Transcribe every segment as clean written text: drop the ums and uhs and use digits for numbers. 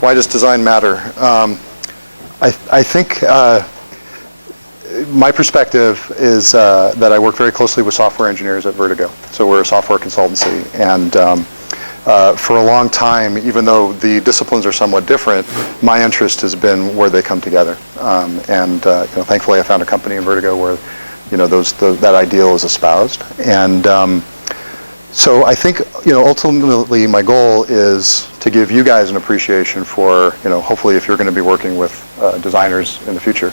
why does design matter? I think my perspective is that I work very closely with software engineers at Vertigo. So we're a software consultancy, and for a long time, even though the disciplines are somewhat different, my interest has been where they come together. Thankfully, I found a company in Vertigo where that ideal is espoused. And so I think ultimately my goal is to give you guys an appreciation for hopefully if you're going to be working with designers in the future,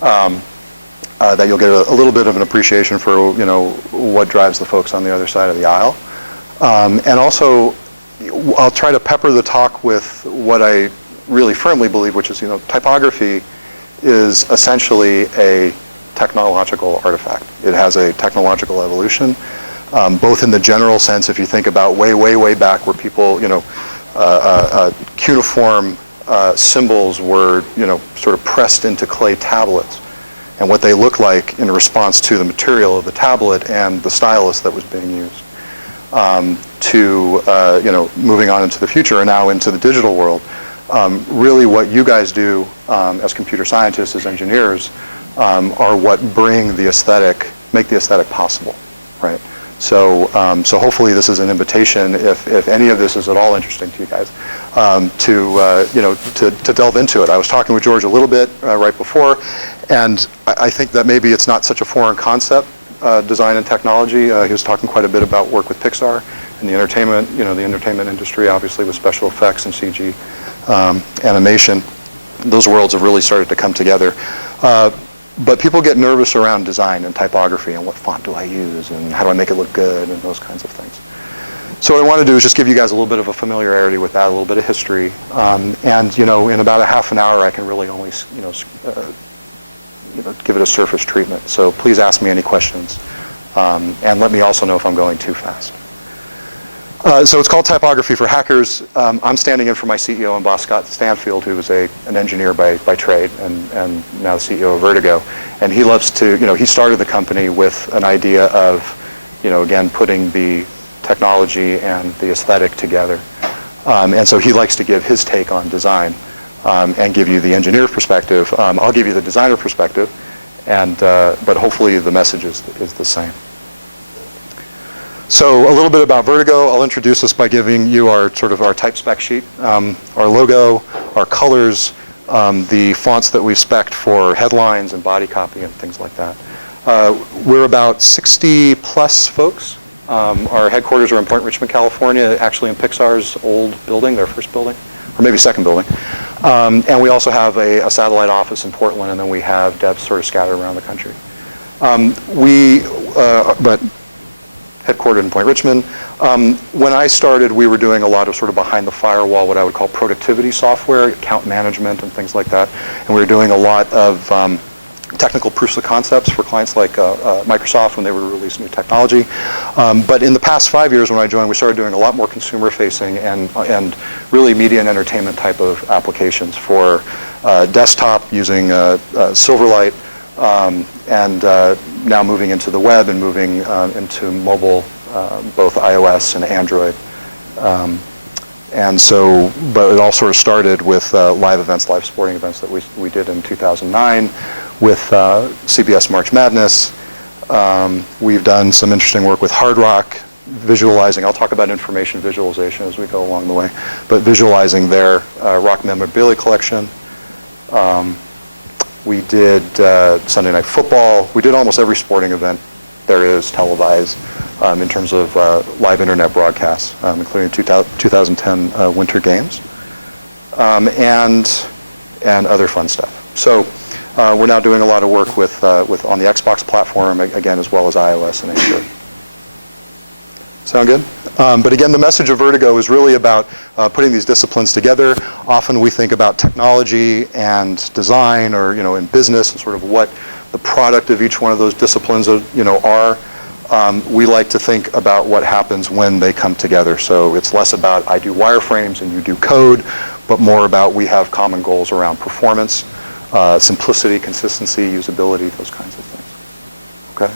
that you'll get a little bit of an appreciation for what drives the folks on the other side of the aisle. And also, I'll try to pepper the talk with what I really firmly believe, which is, typography is essentially a technological artifact. It has a technological evolution, both in the general sense, if you think about way back where people, cuneiform symbols were, sort of pressed into clay tablets, and what they look like in response to the material of the tablet and the stylus that was being used. To moving on into the future and now into the digital world. Really what you guys do as computer scientists, as engineers, are what bring the aesthetic, make the aesthetic possible, right? So hopefully this is an invitation, if any of this is at all interesting to you guys, to delve into it. I was talking with George a little bit right before, and I think that maybe it's not such a foreign concept, design and technology. He was talking quite a bit about work with Pixar and the entertainment, the entertainment industry, obviously with special effects and CG animation. Those worlds have really started to come together. But people get nervous around design and typography and what font do I use and how do I make it look good and those kinds of things. So what I want to do is just give you guys a little bit of a familiarity with that, a little bit of history, and in about a half an hour I can really only give it a surface treatment. So please ask me any questions, and let me also know if I'm going too fast. So it's called Typography for Hackers. I'm standing in for my CEO and boss, Scott Stanfield, who is an engineer by trade and now the CEO of Vertigo. And he loves to, he started the company with an idea of, again, putting the technology and the aesthetic together. And so he likes to give his take on design and give you the engineer perspective. I'll give you the designer perspective, but hopefully the message is the same. So a little bit about Vertigo. I'll introduce us by giving you our type spec sheet, our logo, our colors, the fonts that we've spec'd for headlines and body copy and things like that. We're about 60 plus folks. Our headquarters are in Point Richmond, California, actually in Pixar's old building, their first building, or maybe second building. And we also have a satellite office in Portland, and then we have devs sort of scattered around the country. But headquartered in Point Richmond. When I started, we were doing a lot of sort of behind the firewall, what I would call productivity software, account management and things like that. And we were doing a lot of technical proofs of concepts for clients like Microsoft when they would release new technology. But in the past 5 years when I joined, we started doing a lot more consumer facing and really media and entertainment type of applications for desktop using Silverlight, and now moving into the web and moving into mobile, both iOS and Android. And so, but it all sort of started with live events, live sporting events that we did in 2009 with CBS March Madness. We've done some interesting work with Hard Rock, visualizing. I'll talk about information visualization as we go along the way, but visualizing their rock memorabilia collection. We did Sunday Night Football. We did almost every sporting event there is televised in terms of live internet broadcasts, including 2010 Winter Games, and other fun stuff. So we're now doing a lot of work with on the Xbox platform, again, as well as iOS and Android. Sound good? But again, the message of Vertigo is really about putting these disciplines together. Often we think about technology and design, or in business, and sort of what the product of each one of those disciplines are. We like to think about what happens when they come together. So it's less about I do wireframes and you do code, but more about we have common goals around performance, simplicity, consistency, usability, those kinds of things. Okay.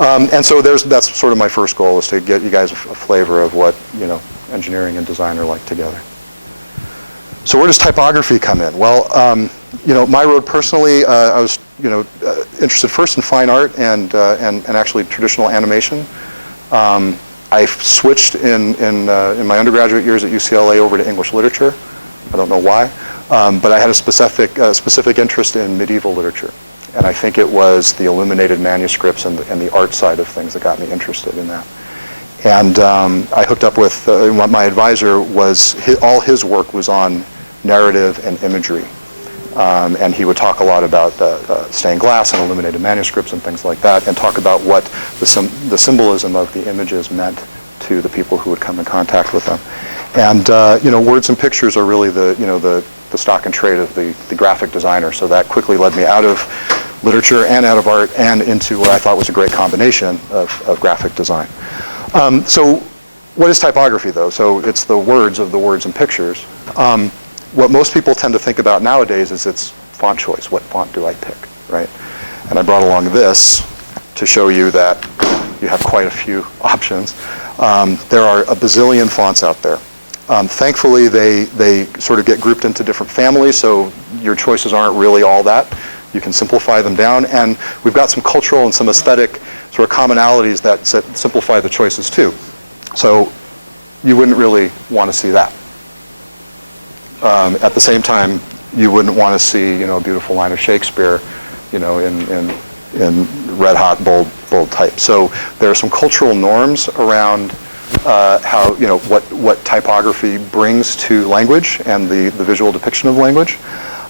And so that's sort of my first goal, is to get you guys a flavor of what engineering and design are like together. So where does typography come in? Well, my road personally, I was interested first in fine art and actually traditional animation. I switched in my undergraduate years at UCLA over to English literature. I don't know why, but I had a specific interest in medieval literature, and I think it was the illuminated manuscripts and the art side of things that got me interested in that. And I hooked up with my advisor. All his work was on narrative and imagery, and he would talk a lot about stained glass and illuminated manuscripts and things like that, and talk about what the symbolism of the images meant to the people who would come in contact with them. And words and pictures are really the stock and trade of the graphic designer. So that quickly led me out of literature and out of art and into what I thought was a great combination of graphic design. So what is typography, though? So it's the words of the words and pictures. What most people tend to think about nowadays is its font choice. What font do I pick, right? And I brought along this to show you that you have quite a few options. There are a bazillion fonts out there. Thankfully, they sort of get grouped into different families, so your choices aren't really all that. You can simplify them down, and we've got some cultural and some aesthetic sort of commonalities that simplify the choices too. So you wouldn't really want to see that. At the same time, you wouldn't want to see a beautiful line of Shakespeare, in red hot bold type. So there are some cultural norms around how what typography brings to language and the visual depiction of language.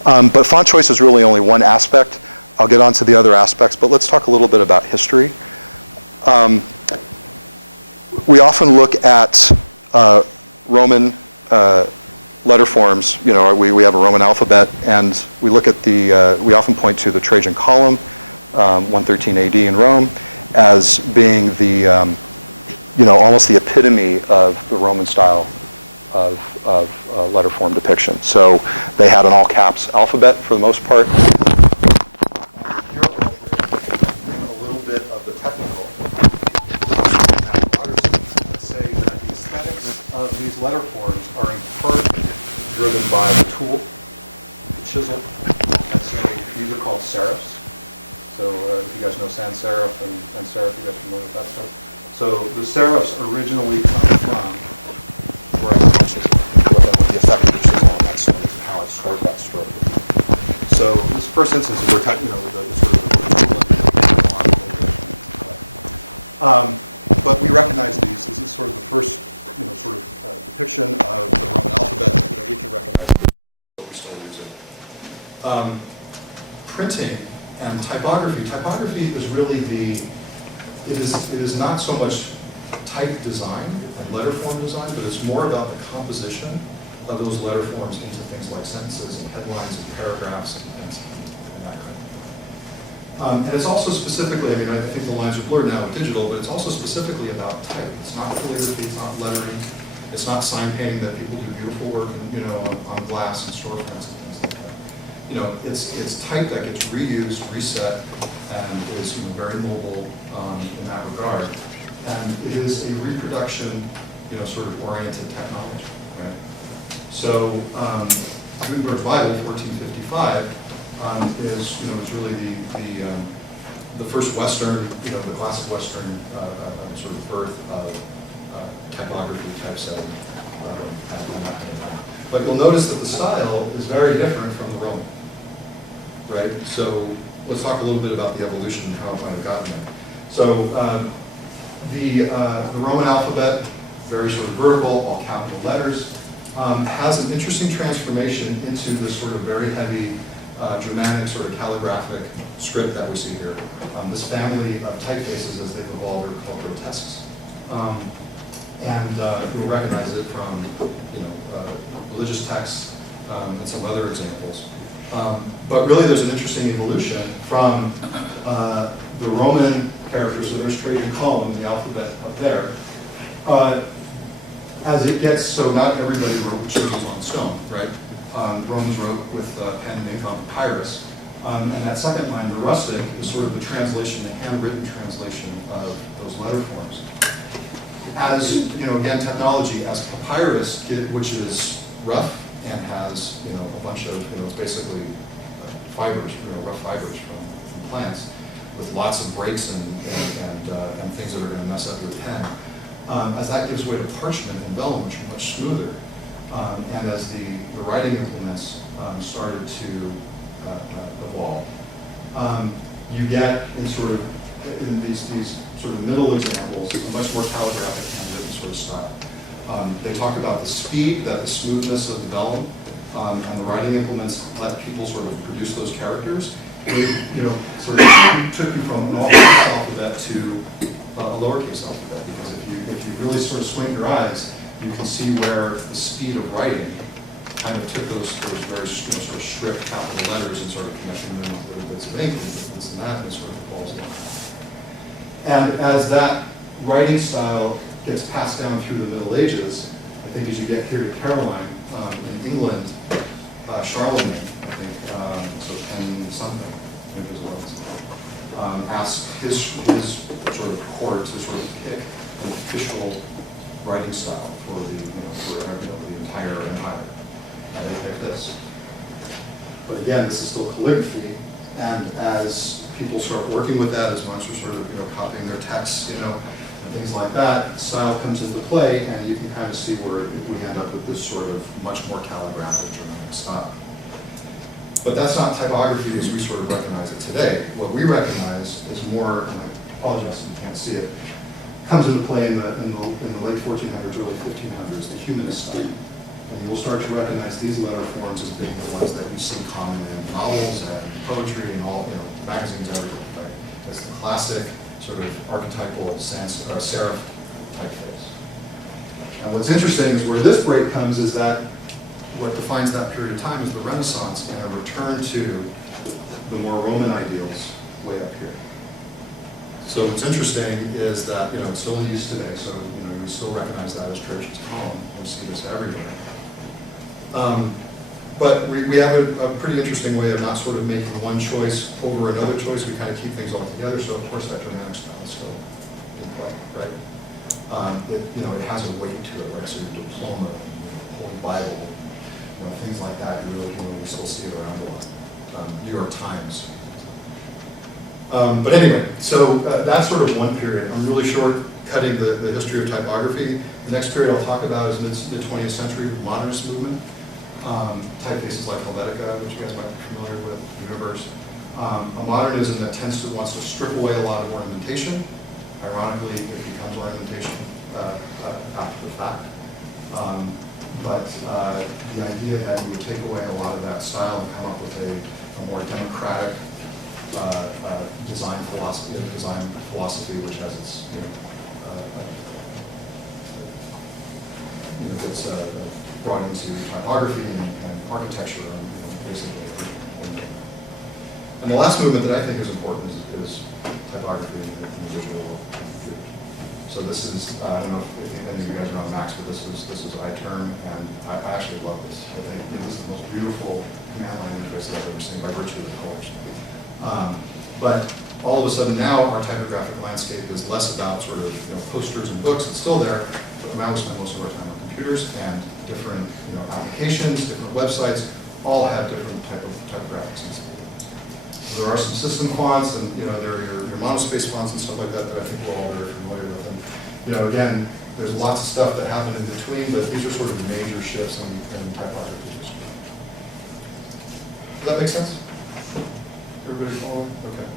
But font choice is really only one aspect. I'll get onto the other aspects, but let's talk a little bit about history. We often look at Roman letter forms. We have a Roman alphabet, and we look at we often point to the Trajan column, 113 AD in Rome, as being the almost the epitome of the Roman style of letter form depiction. So they had an all caps alphabet for the most part. Here I'll bring a little bit of the technical. Let's say that the aesthetics of these letter forms are in part driven by the tool, the chisel. And so these are called serifs. So if you guys know sans serif and serif, you guys are familiar with that stuff. So the serifs originally come from where I put the chisel, what the effect of the chisel on that stone is, and how I start that stroke. So this first instance, we're the sort of the but we recognize these. This is sort of the first depiction of the Roman alphabet that we can recognize what we're still using. Printing and typography. Typography is really it is not so much type design and letter form design, but it's more about the composition of those letter forms into things like sentences and headlines and paragraphs and that kind of thing. And it's also specifically, I think the lines are blurred now with digital, but it's also specifically about type. It's not calligraphy, it's not lettering, it's not sign painting that people do beautiful work on glass and storefronts and things like that. It's type that gets reused, reset, and is very mobile in that regard. And it is a reproduction, sort of oriented technology, right? So Gutenberg's Bible, 1455, is really the first Western, the classic Western sort of birth of typography, typesetting, and that kind of thing. But you'll notice that the style is very different from the Roman, right? So let's talk a little bit about the evolution and how it might have gotten there. So the Roman alphabet, very sort of vertical, all capital letters, has an interesting transformation into this sort of very heavy Germanic sort of calligraphic script that we see here. This family of typefaces, as they've evolved, are called grotesques. And you'll recognize it from religious texts and some other examples. But really there's an interesting evolution from the Roman characters, so there's Trajan column in the alphabet up there. As it gets, so not everybody wrote with chisels on stone, right? Romans wrote with pen and ink on papyrus. And that second line, the rustic, is sort of the translation, the handwritten translation of those letter forms. As, again, technology, as Papyrus, which is rough and has, a bunch of, basically fibers, rough fibers from plants, with lots of breaks and things that are going to mess up your pen. As that gives way to parchment and vellum, which are much smoother, and as the writing implements started to evolve, you get in these sort of middle examples a much more calligraphic handwritten sort of style. They talk about the speed, the smoothness of the vellum, and the writing implements let people sort of produce those characters. They, sort of took you from an all-caps alphabet to a lowercase alphabet, because if you really sort of squint your eyes, you can see where the speed of writing kind of took those very sort of strict capital letters and sort of connecting them with little bits of ink and this and that, and sort of falls down. And as that writing style gets passed down through the Middle Ages, I think as you get here to Caroline, in England, Charlemagne, I think, so 10 something, I think as well, asked his sort of court to sort of pick an official writing style for the entire empire. And they picked this. But again, this is still calligraphy, and as people start working with that, as monks are sort of copying their texts, and things like that, style comes into play, and you can kind of see where we end up with this sort of much more calligraphic Germanic style. But that's not typography as we sort of recognize it today. What we recognize is more, and I apologize if you can't see it, comes into play in the late 1400s, early 1500s, the humanist style. And you'll start to recognize these letter forms as being the ones that you see common in novels and poetry and all, magazines, everything, right? That's the classic sort of archetypal serif typeface. And what's interesting is where this break comes is that what defines that period of time is the Renaissance and a return to the more Roman ideals way up here. So what's interesting is that, it's still in use today, so, you still recognize that as Trajan's column. You see this everywhere. But we have a pretty interesting way of not sort of making one choice over another choice. We kind of keep things all together, so of course that Germanic style is still in play, right? It has a weight to it, like sort of diploma, Holy Bible, things like that. We still see it around a lot. New York Times. But anyway, so that's sort of one period. I'm really short-cutting the history of typography. The next period I'll talk about is mid-20th century modernist movement. Typefaces like Helvetica, which you guys might be familiar with, Universe. A modernism that wants to strip away a lot of ornamentation. Ironically, it becomes ornamentation after the fact. But the idea that you would take away a lot of that style and come up with a more democratic design philosophy, which has its it's brought into typography and architecture and basically. And the last movement that I think is important is typography in the visual world. So this is, I don't know if any of you guys are on Macs, but this is iTurn, and I actually love this. I think this is the most beautiful command line interface that I've ever seen by virtue of the colors. But all of a sudden now our typographic landscape is less about sort of posters and books. It's still there, but now we spend most of our time on computers, and different applications, different websites, all have different typographic sensibilities. So there are some system fonts, and there are your monospaced fonts and stuff like that that I think we're all very familiar with. And again, there's lots of stuff that happen in between, but these are sort of major shifts in typography. Does that make sense? Everybody following? Okay.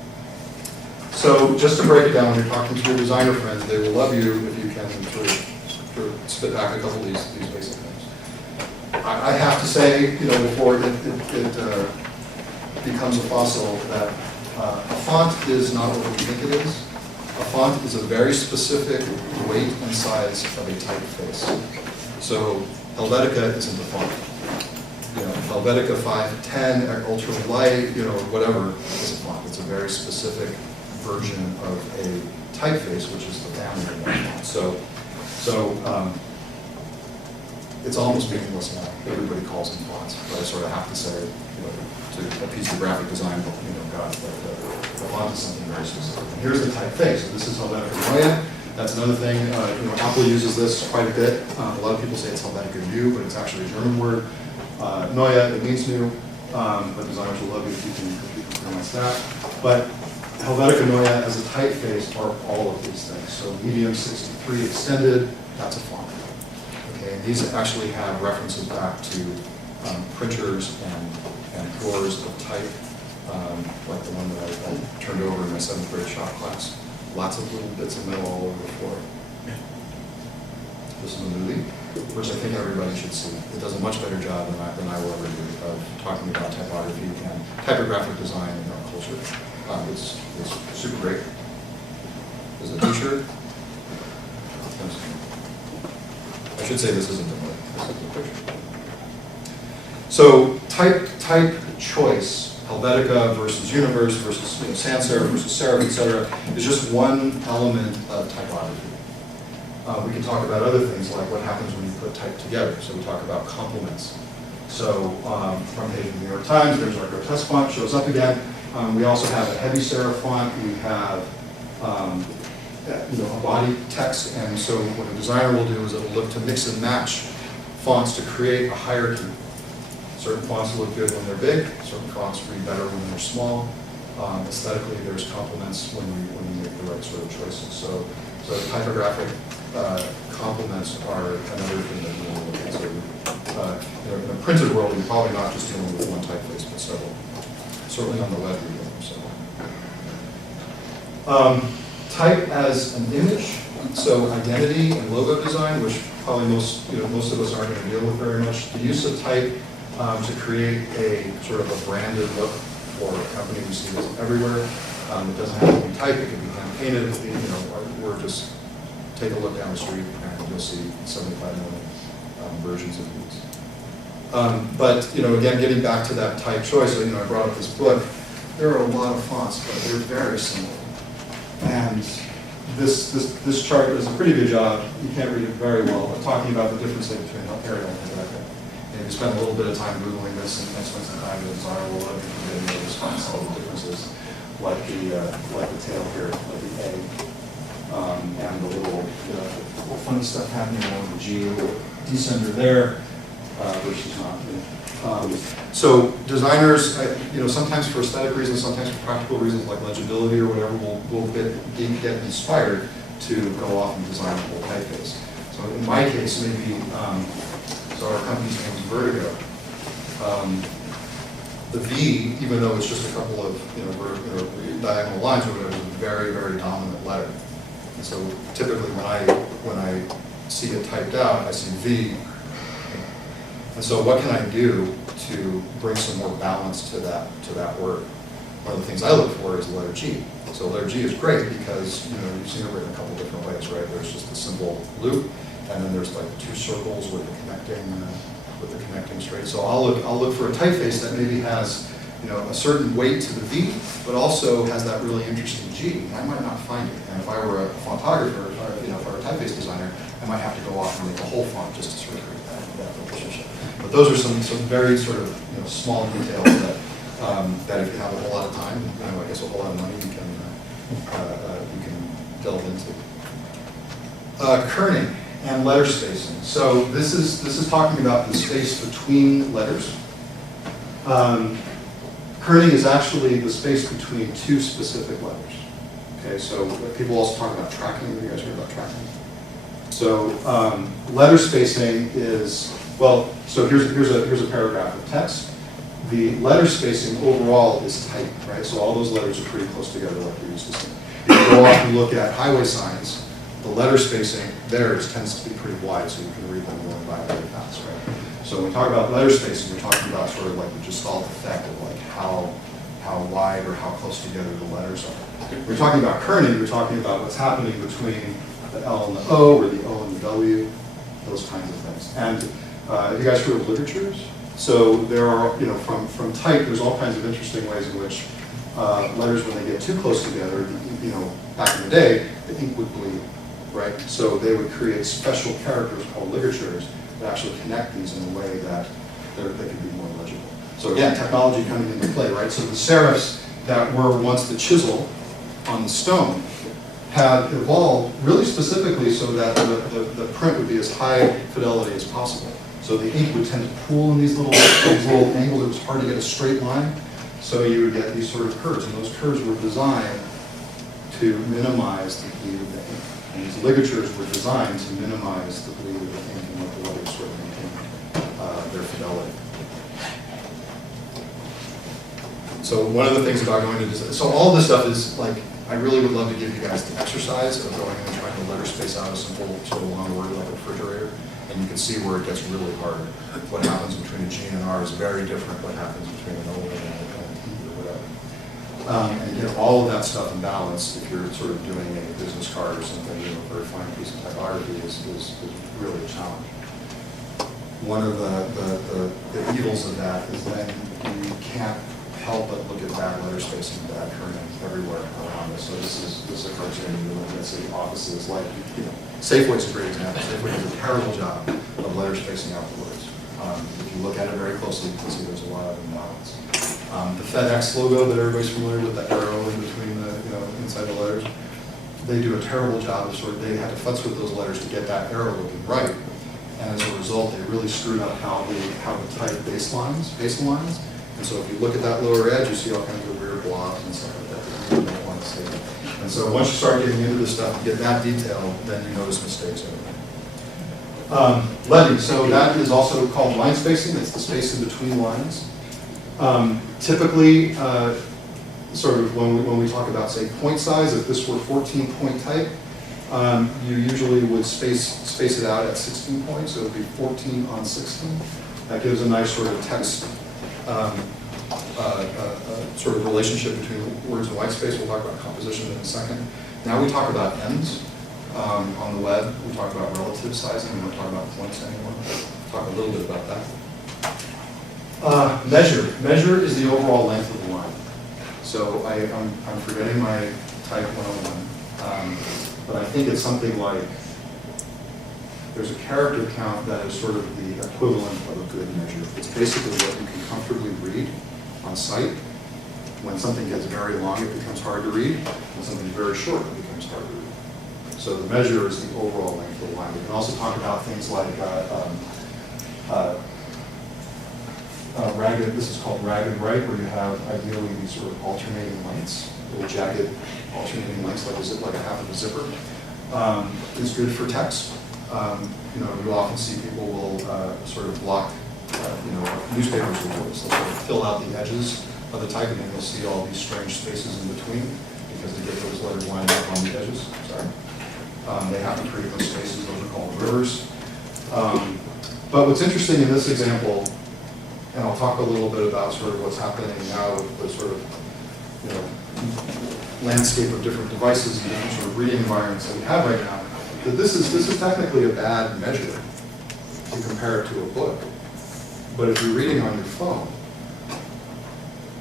So just to break it down, when you're talking to your designer friends, they will love you if you can sort of spit back a couple of these basic things. I have to say, before it becomes a fossil, that a font is not what we think it is. A font is a very specific weight and size of a typeface. So Helvetica isn't a font. Helvetica 510, ultra light, whatever is a font. It's a very specific version of a typeface, which is the family of that font. So it's almost meaningless now. Everybody calls them fonts, but I sort of have to say, to a piece of graphic design, God, the font is something very specific. And here's the typeface. So this is Helvetica Maya. That's another thing. Apple uses this quite a bit. A lot of people say it's Helvetica new, but it's actually a German word. Neue, it means new, but designers will love you if you can pronounce that. But Helvetica Neue as a typeface are all of these things. So Medium 63 extended, that's a font. Okay, and these actually have references back to printers and drawers of type, like the one that I turned over in my 7th grade shop class. Lots of little bits of metal all over the floor. This is a movie, which I think everybody should see. It does a much better job than I will ever do of talking about typography and typographic design in our culture. It's super great. There's a t-shirt. I should say this isn't the movie. This is the picture. So type choice, Helvetica versus Universe versus sans serif versus serif, etc., is just one element of typography. We can talk about other things like what happens when you put type together. So we talk about complements. So front page of the New York Times, there's our grotesque font, shows up again. We also have a heavy serif font. We have a body text, and so what a designer will do is it will look to mix and match fonts to create a hierarchy. Certain fonts look good when they're big, certain fonts read better when they're small. Aesthetically, there's complements when you make the right sort of choices. So typographic complements are another thing that we'll look at. So in a printed world, you're probably not just dealing with one typeface, but several. Certainly on the web, we deal with several. Type as an image, so identity and logo design, which probably most of us aren't going to deal with very much. The use of type to create a sort of a branded look for a company. We see this everywhere. It doesn't have to be type; it can be hand painted. Or just take a look down the street and you'll see 75 million versions of these. But again, getting back to that type choice. So, I brought up this book. There are a lot of fonts, but they're very simple. And this chart does a pretty good job. You can't read it very well, but talking about the difference between Arial and Helvetica. If you spend a little bit of time Googling this and spend some time in the design world, you can get into response to all the differences, like the tail here, like the A, and the little funny stuff happening on the G, a little descender there versus not. So designers, sometimes for aesthetic reasons, sometimes for practical reasons like legibility or whatever, will get inspired to go off and design a whole typeface. So in my case, maybe. So our company's name is Vertigo. The V, even though it's just a couple of diagonal lines, or whatever, is a very, very dominant letter. And so typically when I see it typed out, I see V. And so what can I do to bring some more balance to that word? One of the things I look for is the letter G. So letter G is great because you've seen it written a couple different ways, right? There's just the simple loop. And then there's like 2 circles with the connecting straight. So I'll look for a typeface that maybe has a certain weight to the V, but also has that really interesting G. I might not find it. And if I were a fontographer, or a typeface designer, I might have to go off and make a whole font just to sort of create that relationship. But those are some very sort of small details that if you have a whole lot of time, I guess a whole lot of money, you can delve into. Kerning and letter spacing. So this is talking about the space between letters. Kerning is actually the space between 2 specific letters. Okay, so people also talk about tracking. Have you guys heard about tracking? So letter spacing is, well, so here's a paragraph of text. The letter spacing overall is tight, right? So all those letters are pretty close together, like you used to say. If you go off and look at highway signs, the letter spacing there tends to be pretty wide, so you can read them going by very fast, right? So when we talk about letter spacing, we're talking about sort of like the gestalt effect of like how wide or how close together the letters are. We're talking about kerning, we're talking about what's happening between the L and the O, or the O and the W, those kinds of things. And have you guys heard of ligatures? So there are, from type, there's all kinds of interesting ways in which letters, when they get too close together, back in the day, the ink would bleed, right? So they would create special characters called ligatures that actually connect these in a way that they could be more legible. So again, technology coming into play, right? So the serifs that were once the chisel on the stone have evolved really specifically so that the print would be as high fidelity as possible. So the ink would tend to pool in these little angles. It was hard to get a straight line. So you would get these sort of curves, and those curves were designed to minimize the bleed of the ink. And these ligatures were designed to minimize the bleed of the ink and let the letters sort of maintain their fidelity. So one of the things about going to design, so all this stuff is like, I really would love to give you guys the exercise of going and trying to letter space out a simple sort of long word like a refrigerator, and you can see where it gets really hard. What happens between a G and an R is very different what happens between an O and a T or whatever. And you know, all of that stuff in balance, if you're sort of doing a business card or something, you know, very fine piece of typography is really a challenge. One of the evils of that is then you can't help but look at bad letter spacing and bad kerning everywhere around us. So this is a cartoon you're looking at city offices, like, you know, Safeway's a great example. Safeway does a terrible job of letter spacing out the words. If you look at it very closely, you can see there's a lot of imbalance. The FedEx logo that everybody's familiar with, the arrow in between the, you know, inside the letters, they do a terrible job of sort of, they have to futz with those letters to get that arrow looking right. And as a result, they really screwed up how the type baselines. And so if you look at that lower edge, you see all kinds of weird blobs and stuff like that that you don't want to see. And so once you start getting into this stuff and get that detail, then you notice mistakes. Leading, so that is also called line spacing. It's the space in between lines. Typically, sort of when we talk about, say, point size, if this were 14-point type, you usually would space it out at 16 points, so it would be 14 on 16. That gives a nice sort of text sort of relationship between words and white space. We'll talk about composition in a second. Now we talk about ends on the web. We talk about relative sizing. We don't talk about points anymore. We'll talk a little bit about that. Measure. Measure is the overall length of the line. So I'm forgetting my type 101, but I think it's something like, there's a character count that is sort of the equivalent of a good measure. It's basically what you can comfortably read on sight. When something gets very long, it becomes hard to read. When something is very short, it becomes hard to read. So the measure is the overall length of the line. We can also talk about things like ragged, this is called ragged right, where you have ideally these sort of alternating lengths, little jagged alternating lengths like a half of a zipper. It's good for text. You know, you often see people will sort of block, you know, newspapers with words. They'll sort of fill out the edges of the type, and then you'll see all these strange spaces in between because they get those letters lined up on the edges. Sorry. They have to create those spaces. Those are called rivers. But what's interesting in this example, and I'll talk a little bit about sort of what's happening now with the sort of, you know, landscape of different devices and different sort of reading environments that we have right now, that this is technically a bad measure if you compare it to a book. But if you're reading on your phone,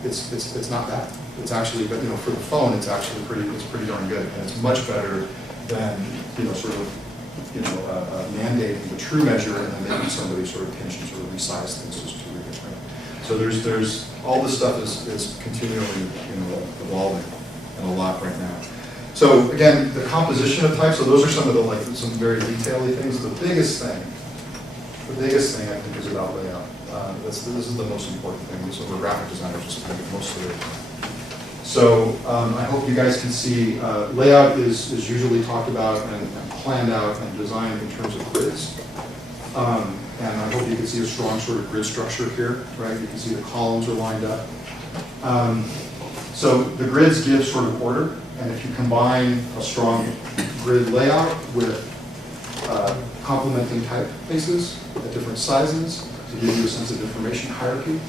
it's not bad. It's actually, you know, for the phone, it's actually pretty darn good, and it's much better than, you know, sort of, you know, mandating the true measure and then making somebody sort of pinch and sort of resize things just to read it. Right? So there's all this stuff is continually, you know, evolving and a lot right now. So again, the composition of types. So those are some of the some very detailed things. The biggest thing I think is about layout. This is the most important thing. So we're graphic designers, just to make it most clear. So I hope you guys can see layout is usually talked about and planned out and designed in terms of grids. And I hope you can see a strong sort of grid structure here, right? You can see the columns are lined up. So the grids give sort of order, and if you combine a strong grid layout with complementing typefaces at different sizes to give you a sense of information hierarchy,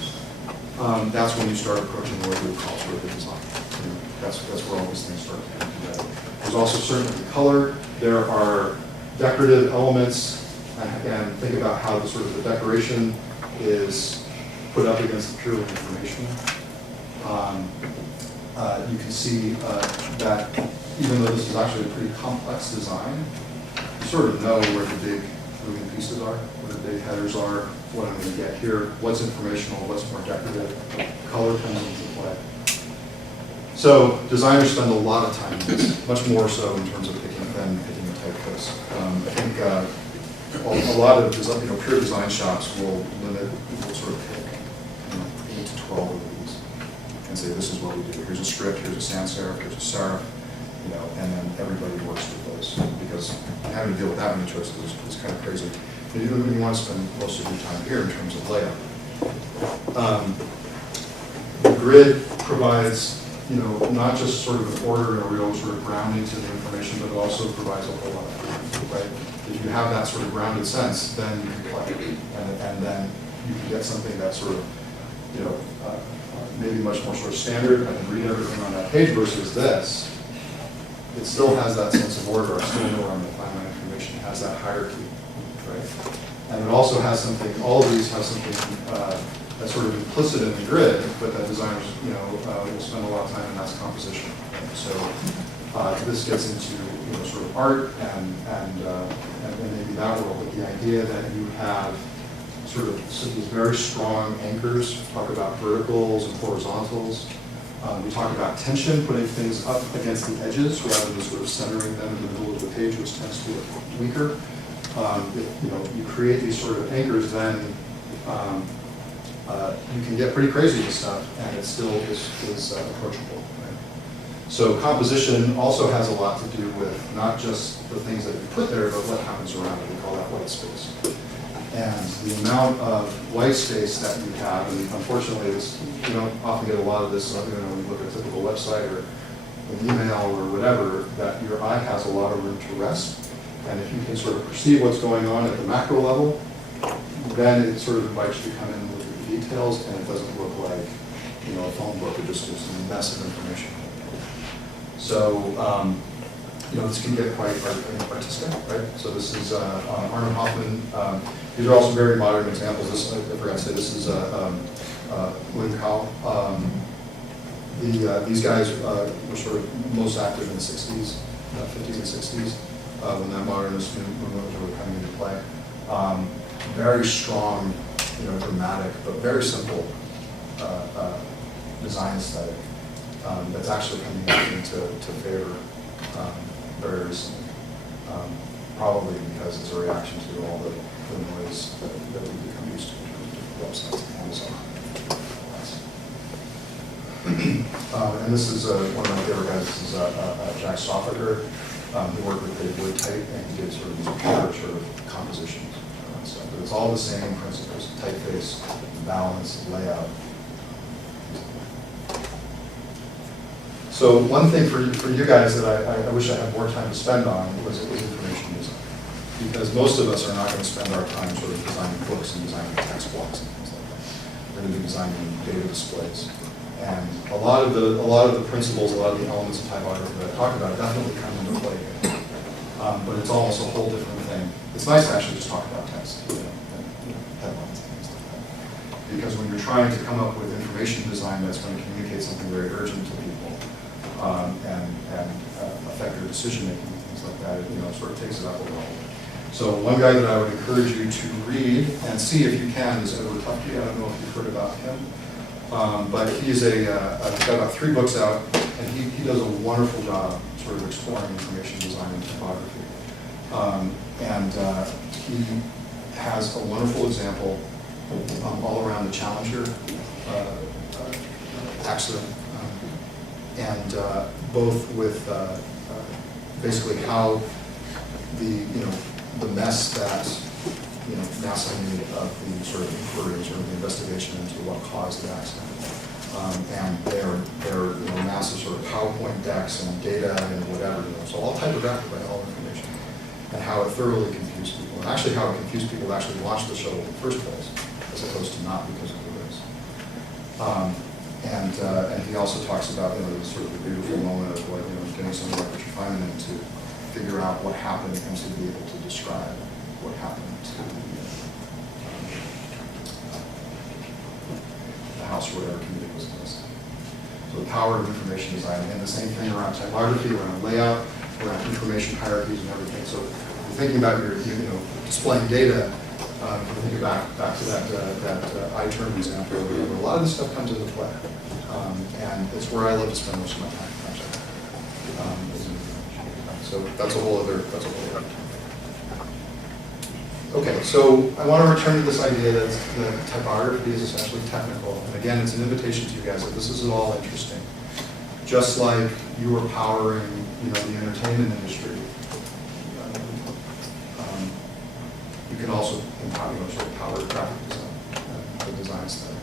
that's when you start approaching what we would call sort of design. And that's where all these things start to come together. There's also certainly color. There are decorative elements, and again, think about how the sort of the decoration is put up against the pure information. You can see that even though this is actually a pretty complex design, you sort of know where the big moving pieces are, where the big headers are, what I'm going to get here, what's informational, what's more decorative, color comes into play. So designers spend a lot of time in this, much more so in terms of picking a typeface. I think a lot of pure design shops will sort of pick 8 to 12 of these and say this is what we do. Here's a script, here's a sans serif, here's a serif, and then everybody works with those because having to deal with that many choices is kind of crazy. And you want to spend most of your time here in terms of layout. The grid provides not just sort of an order and a real sort of grounding to the information, but it also provides a whole lot of things, right? If you have that sort of grounded sense, then you can play it, and then you can get something that's sort of, maybe much more sort of standard. I can read everything on that page versus this. It still has that sense of order. I still know where I'm going to find my information. It has that hierarchy, right? And it also has something. All of these have something that's sort of implicit in the grid, but that designers, will spend a lot of time in. That's composition. Right? So this gets into sort of art and maybe that world, but the idea that you have sort of these very strong anchors. We talk about verticals and horizontals. We talk about tension, putting things up against the edges rather than sort of centering them in the middle of the page, which tends to be weaker. If you create these sort of anchors, then you can get pretty crazy with stuff, and it still is approachable. Right? So composition also has a lot to do with not just the things that you put there, but what happens around it. We call that white space. And the amount of white space that you have, and unfortunately, you don't often get a lot of this when you look at a typical website or an email or whatever, that your eye has a lot of room to rest. And if you can sort of perceive what's going on at the macro level, then it sort of invites you to come in and look at the details, and it doesn't look like a phone book. It just gives some massive information. So this can get quite artistic, right? So this is Arnold Hoffman. These are also very modern examples. This, I forgot to say, this is William Cowell. These guys were sort of most active in the 60s, 50s and 60s, when that modernist movement was really coming into play. Very strong, dramatic, but very simple design aesthetic that's actually coming back into favor very recently. Probably because it's a reaction to all the noise that we become used to with websites and Amazon. And this is one of my favorite guys. This is Jack Soffiger. He worked with Dave Woodtype, and he did sort of these pure sort of compositions. But it's all the same principles: typeface, balance, layout. So one thing for you guys that I wish I had more time to spend on was information design. Because most of us are not going to spend our time sort of designing books and designing text blocks and things like that. We're going to be designing data displays. And a lot of the principles, a lot of the elements of typography that I talked about definitely come into play here. But it's almost a whole different thing. It's nice to actually just talk about text, and headlines and things like that. Because when you're trying to come up with information design that's going to communicate something very urgent to people and affect their decision making and things like that, it sort of takes it up a level. So one guy that I would encourage you to read and see if you can is Edward Tufte. I don't know if you've heard about him. But he's got about 3 books out, and he does a wonderful job sort of exploring information design and typography. He has a wonderful example all around the Challenger accident, and both with basically how the mess that NASA made of the sort of inquiries or the investigation into what caused the accident, and their massive sort of PowerPoint decks and data and whatever, so all typographic, right, all information, and how it thoroughly confused people, and actually how it confused people to actually launch the show in the first place, as opposed to not because of the risk. And he also talks about this sort of the beautiful moment of like getting something like what you're finding and to figure out what happened and to be able to describe what happened to the house or whatever committee was listed. So the power of information design, and the same thing around typography, around layout, around information hierarchies and everything. So we're thinking about your displaying data. Think back to that iTurn example. A lot of this stuff comes into play. And it's where I love to spend most of my time, actually. So that's a whole other. Okay, so I want to return to this idea that typography is essentially technical. And again, it's an invitation to you guys that this is all interesting. Just like you are powering, the entertainment industry, you can also empower, sort of power graphic design, the design study.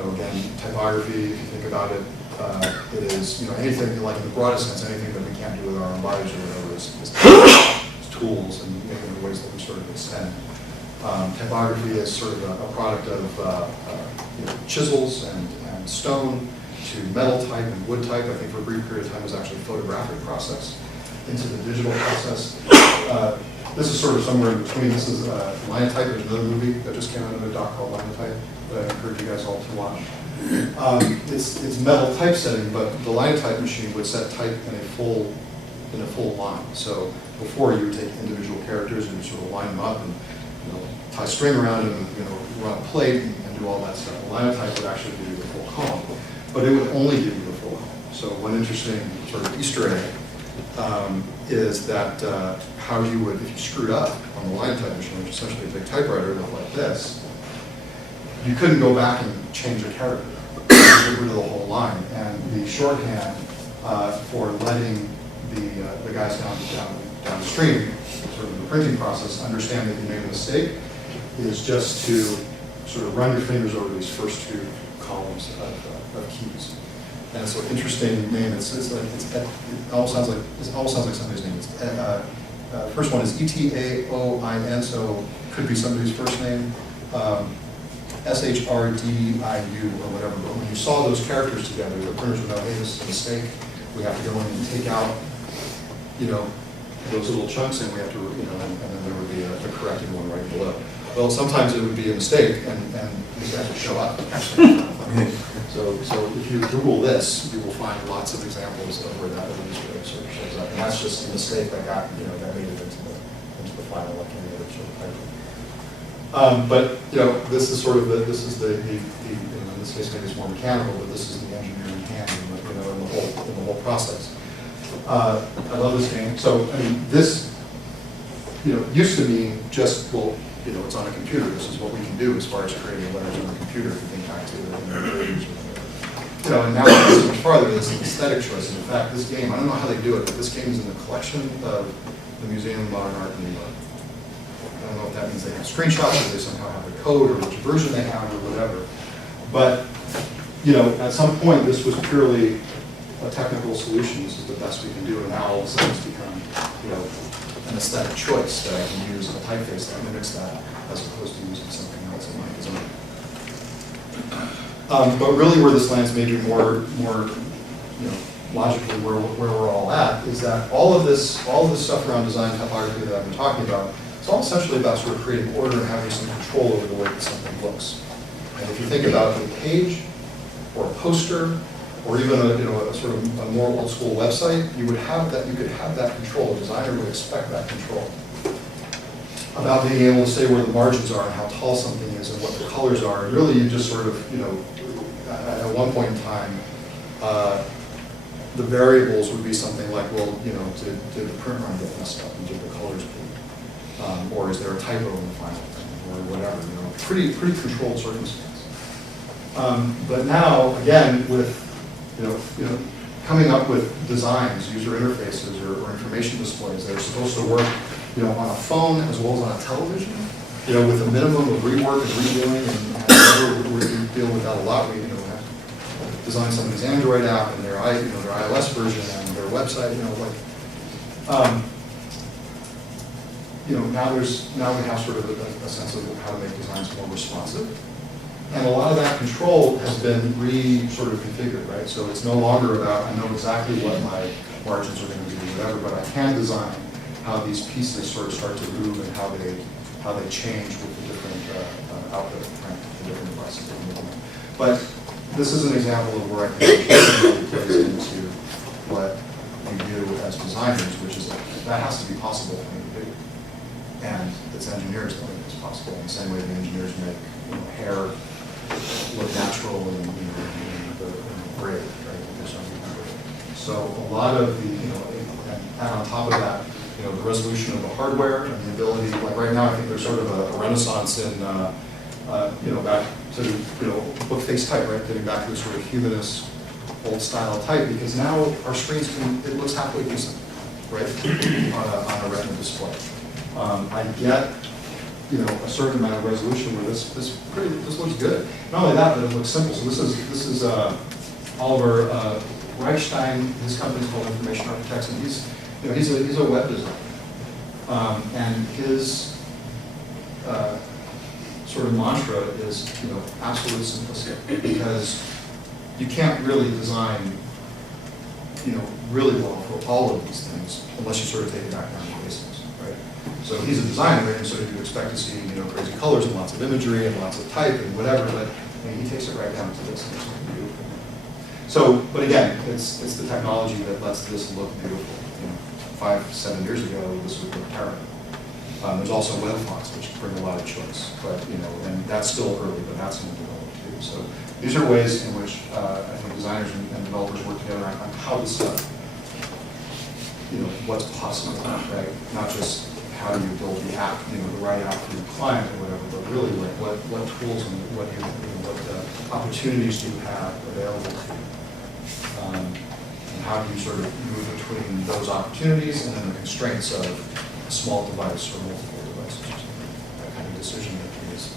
Again, typography, if you think about it, it is, anything, like in the broadest sense, anything that we can't do with our own bodies or whatever is tools and maybe the ways that we sort of extend. Typography is sort of a product of chisels and stone to metal type and wood type. I think for a brief period of time it was actually a photographic process into the digital process. This is sort of somewhere in between. This is Linotype. There's another movie that just came out, another doc called Linotype that I encourage you guys all to watch. It's metal typesetting, but the Linotype machine would set type in a full line. So before you would take individual characters and sort of line them up and tie string around them, and run a plate and do all that stuff. The Linotype would actually give you the full column, but it would only give you the full column. So one interesting sort of Easter egg is that how you would, if you screwed up on the Linotype machine, which is essentially a big typewriter looked like this, you couldn't go back and change a character. Get rid of the whole line. And the shorthand for letting the guys downstream, sort of the printing process, understand that you made a mistake is just to sort of run your fingers over these first two columns of keys. And it's an interesting name. It almost sounds like somebody's name. First one is Etaoin, so could be somebody's first name. Shrddiu or whatever. But when you saw those characters together, the printers would know, hey, this is a mistake. We have to go in and take out, those little chunks, and we have to, and then there would be the corrected one right below. Well, sometimes it would be a mistake, and these guys would show up. Actually, so if you Google this, you will find lots of examples of where that sort of shows up, and that's just a mistake that got, that made it into the file, like any other sort of type. But this is sort of in this case maybe it's more mechanical, but this is the engineering hand, in the whole process. I love this game. So I mean, this used to mean just it's on a computer. This is what we can do as far as creating letters on the computer. If you think back to and now it goes much farther. It's an aesthetic choice. And in fact, this game, I don't know how they do it, but this game is in the collection of the Museum of Modern Art in New York. I don't know if that means they have screenshots or they somehow have the code or which version they have or whatever. But at some point, this was purely a technical solution. This is the best we can do, and now all of a sudden it's become an aesthetic choice that I can use a typeface that mimics that as opposed to using something else in my design. But really, where this lands maybe more logically where we're all at is that all of this stuff around design typography that I've been talking about, it's all essentially about sort of creating order and having some control over the way that something looks. And if you think about a page or a poster or even a sort of a more old school website, you could have that control. A designer would expect that control. About being able to say where the margins are and how tall something is and what the colors are. And really you just sort of, at one point in time, the variables would be something like, well, did the print run get messed up and did the colors blue? Or is there a typo in the final thing or whatever, pretty controlled circumstance. But now, again, with coming up with designs, user interfaces, or information displays that are supposed to work, on a phone as well as on a television, with a minimum of rework and redoing, and we're dealing with that a lot. We, have to design somebody's Android app and their iOS version and their website, now we have sort of a sense of how to make designs more responsive. And a lot of that control has been sort of configured, right? So it's no longer about, I know exactly what my margins are going to be, whatever, but I can design how these pieces sort of start to move and how they change with the different output, right? The different processes of movement. But this is an example of where I think it plays into what we do as designers, which is that has to be possible for me to do. And it's engineers that make this possible in the same way the engineers make hair look natural and, in the gray, right? So a lot of the, and on top of that, the resolution of the hardware and the ability, like right now, I think there's sort of a renaissance in, back to, book-face type, right? Getting back to sort of humanist, old-style type, because now our screens it looks halfway decent, right? on a retina display. I get, a certain amount of resolution where this looks good. Not only that, but it looks simple. So this is Oliver Reichstein. His company's called Information Architects, and he's a web designer. And his sort of mantra is, absolute simplicity, because you can't really design, really well for all of these things unless you sort of take it back down to basics, right? So he's a designer, and so you expect to see, crazy colors and lots of imagery and lots of type and whatever, but he takes it right down to this. And it's beautiful. So, but again, it's the technology that lets this look beautiful. 5-7 years ago, this would look terrible. There's also web fonts, which bring a lot of choice, but and that's still early, but that's going to develop too. So these are ways in which I think designers and developers work together on how to set up, what's possible, right? Not just how do you build the app, the right app for your client or whatever, but really like what tools and what opportunities do you have available to you. And how do you sort of move between those opportunities and then the constraints of a small device or multiple devices or something. That kind of decision making is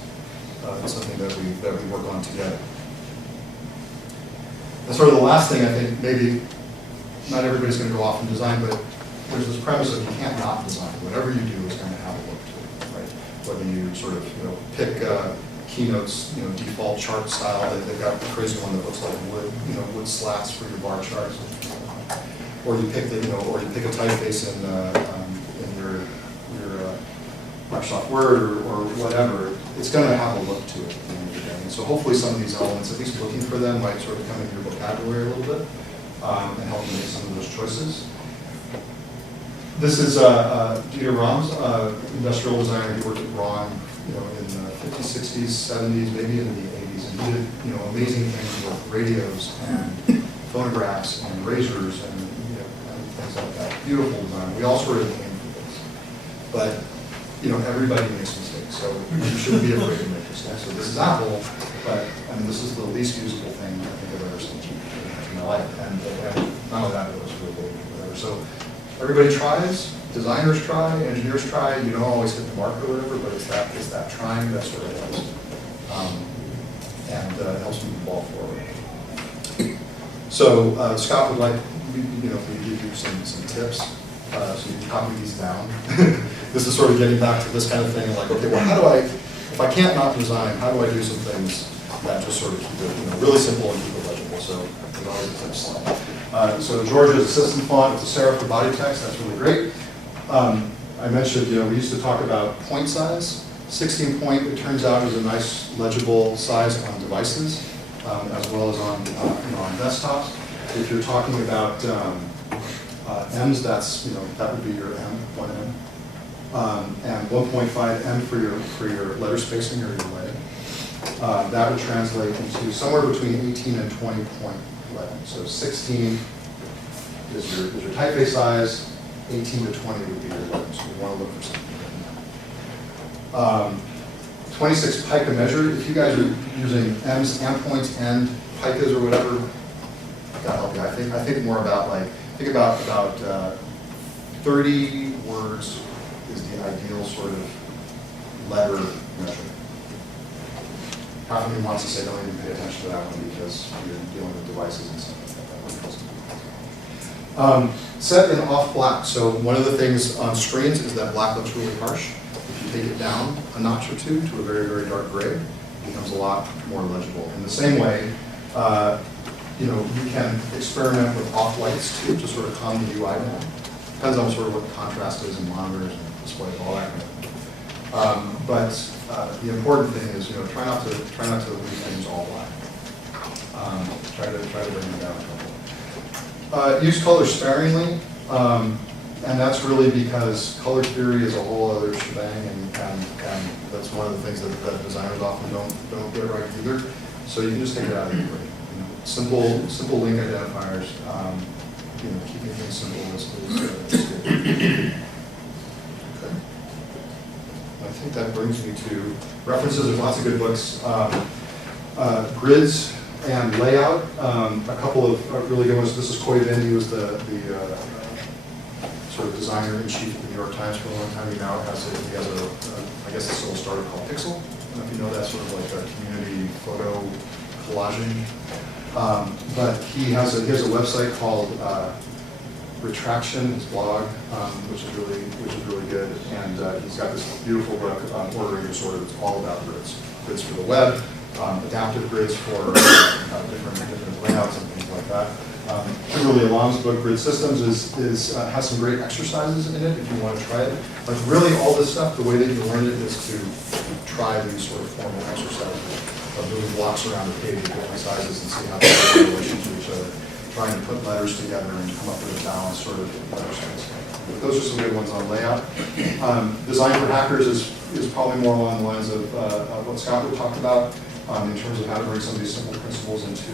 something that we work on together. And sort of the last thing, I think maybe not everybody's going to go off and design, but there's this premise of you can't not design. Whatever you do is going to have a look to it, right? Whether you sort of pick Keynote's default chart style, that they've got the crazy one that looks like wood, wood slats for your bar charts, or you pick or you pick a typeface in your Microsoft Word or whatever. It's going to have a look to it at the end of the day. And so hopefully some of these elements, at least looking for them, might sort of come into your vocabulary a little bit and help you make some of those choices. This is Dieter Rams, industrial designer. He worked at Braun, in the 50s, 60s, 70s, maybe into the 80s, and he did, amazing things with radios and phonographs and razors and things like that. Beautiful design. We all sort of aim for this, but everybody makes mistakes, so you shouldn't be afraid to make mistakes. So this is Apple, but this is the least usable thing I think I've ever seen in my life, and not only that, but it was really good. Whatever. So everybody tries. Designers try, engineers try. You don't always hit the mark or whatever, but it's that trying that sort of helps, and helps move the ball forward. So Scott would like to give you some tips, so you can copy these down. This is sort of getting back to this kind of thing, like, okay, well, how do I, if I can't not design, how do I do some things that just sort of keep it really simple and keep it legible? So there's always a tip slide. So Georgia's system font, it's a serif for body text. That's really great. I mentioned, we used to talk about point size. 16 point, it turns out, is a nice legible size on devices, as well as on desktops. If you're talking about M's, that's that would be your M, 1M, and 1.5 M for your letter spacing or your leg. That would translate into somewhere between 18 and 20 point 11. So 16 is your typeface size. 18 to 20 would be your letters. So we want to look for something. 26 pica measure. If you guys are using M's and points and picas or whatever, that'll help you. I think more about think about 30 words is the ideal sort of letter measure. Half of me wants to say don't even pay attention to that one because you're dealing with devices and stuff like that. Set in off black. So one of the things on screens is that black looks really harsh. If you take it down a notch or two to a very, very dark gray, it becomes a lot more legible. In the same way, you can experiment with off whites too to sort of calm the UI down. Depends on sort of what the contrast is and monitors and displays, all that. But the important thing is, try not to leave things all black. Try to bring them down. Use color sparingly, and that's really because color theory is a whole other shebang, and that's one of the things that designers often don't get right either. So you can just take it out of the equation. Simple link identifiers, keeping things simple is good. Okay. I think that brings me to references of lots of good books. Grids and layout, a couple of really good ones. This is Coy Vin, he was the sort of designer-in-chief of the New York Times for a long time. He now has I guess it's still started called Pixel. I don't know if you know that, sort of like a community photo collaging. But he has a website called Retraction, his blog, which is really good. And he's got this beautiful book, Ordering Disorder. It's all about grids. Grids for the web, adaptive grids for different layouts and things like that. Really, Alon's book, Grid Systems, has some great exercises in it if you want to try it. But really, all this stuff, the way that you learn it is to try these sort of formal exercises of moving blocks around the page at different sizes and see how they are in relation to each other. Trying to put letters together and come up with a balanced sort of exercise. But those are some good ones on layout. Design for Hackers is probably more along the lines of what Scott would talk about in terms of how to bring some of these simple principles into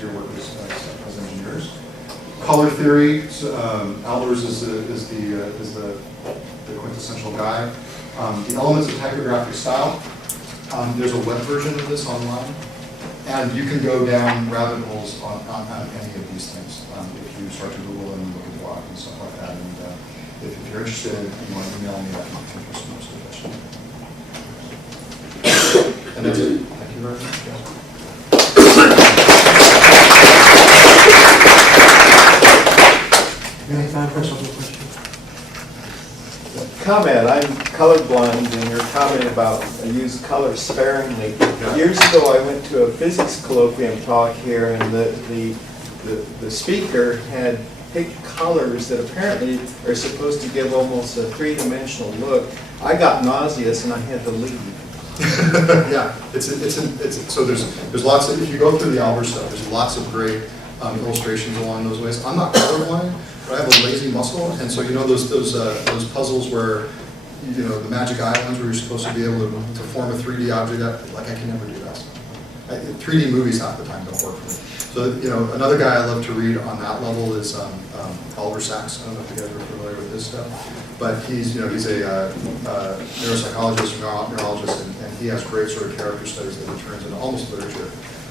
your work as engineers. Color theory, Alders is the quintessential guy. The elements of typographic style. There's a web version of this online, and you can go down rabbit holes on any of these things if you start to Google them and look at blogs and stuff like that. And if you're interested and you want to email me, I can take some more suggestions. And that's it. Thank you very much. Any time for some questions? Comment, I'm colorblind, and your comment about use color sparingly. Years ago, I went to a physics colloquium talk here, and the speaker had picked colors that apparently are supposed to give almost a three-dimensional look. I got nauseous, and I had to leave. Yeah, so there's lots of, if you go through the Albert stuff, there's lots of great illustrations along those ways. I'm not colorblind, but I have a lazy muscle, and so those puzzles where the Magic Eye ones where you're supposed to be able to form a 3D object, like I can never do that. 3D movies half the time don't work for me. So another guy I love to read on that level is Oliver Sacks. I don't know if you guys are familiar with his stuff, but he's a neuropsychologist, neurologist, and he has great sort of character studies that he turns into almost literature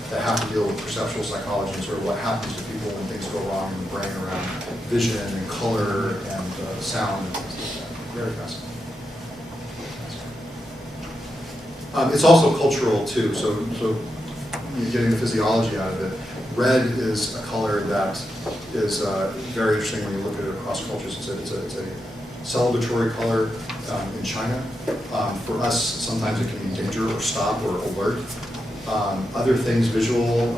that have to deal with perceptual psychology and sort of what happens to people when things go wrong in the brain around vision and color and sound and things like that. Very fascinating. It's also cultural too, so you're getting the physiology out of it. Red is a color that is very interesting when you look at it across cultures. It's a celebratory color in China. For us, sometimes it can mean danger or stop or alert. Other things, visual,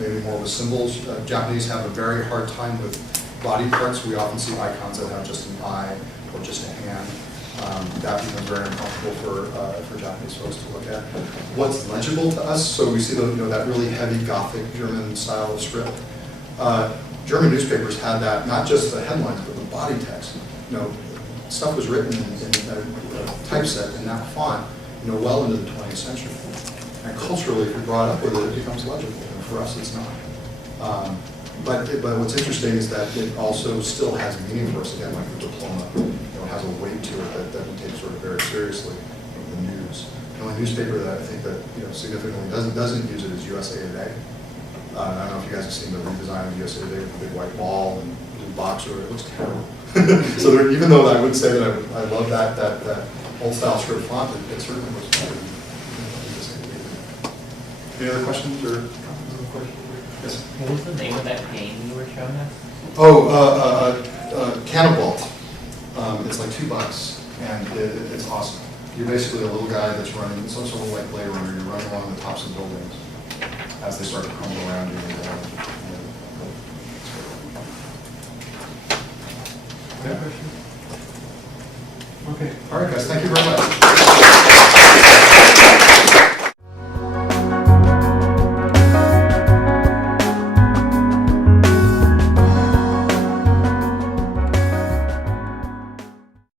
maybe more with symbols. Japanese have a very hard time with body parts. We often see icons that have just an eye or just a hand. That becomes very uncomfortable for Japanese folks to look at. What's legible to us? So we see that really heavy Gothic German style of script. German newspapers had that, not just the headlines, but the body text. Stuff was written in a typeset in that font, well into the 20th century. And culturally, if you're brought up with it, it becomes legible. And for us, it's not. But what's interesting is that it also still has meaning for us. Again, like the diploma, it has a weight to it that we take sort of very seriously in the news. The only newspaper that I think that significantly doesn't use it is USA Today. I don't know if you guys have seen the redesign of USA Today with the big white ball and the box, or it looks terrible. So even though I would say that I love that old style script font, it certainly looks better. Any other questions or questions? Yes. What was the name of that game you were showing us? Cannibalt. It's like $2, and it's awesome. You're basically a little guy that's running. It's also like Blade Runner. You're running along the tops of buildings as they start to crumble around you. Okay. All right, guys. Thank you very much.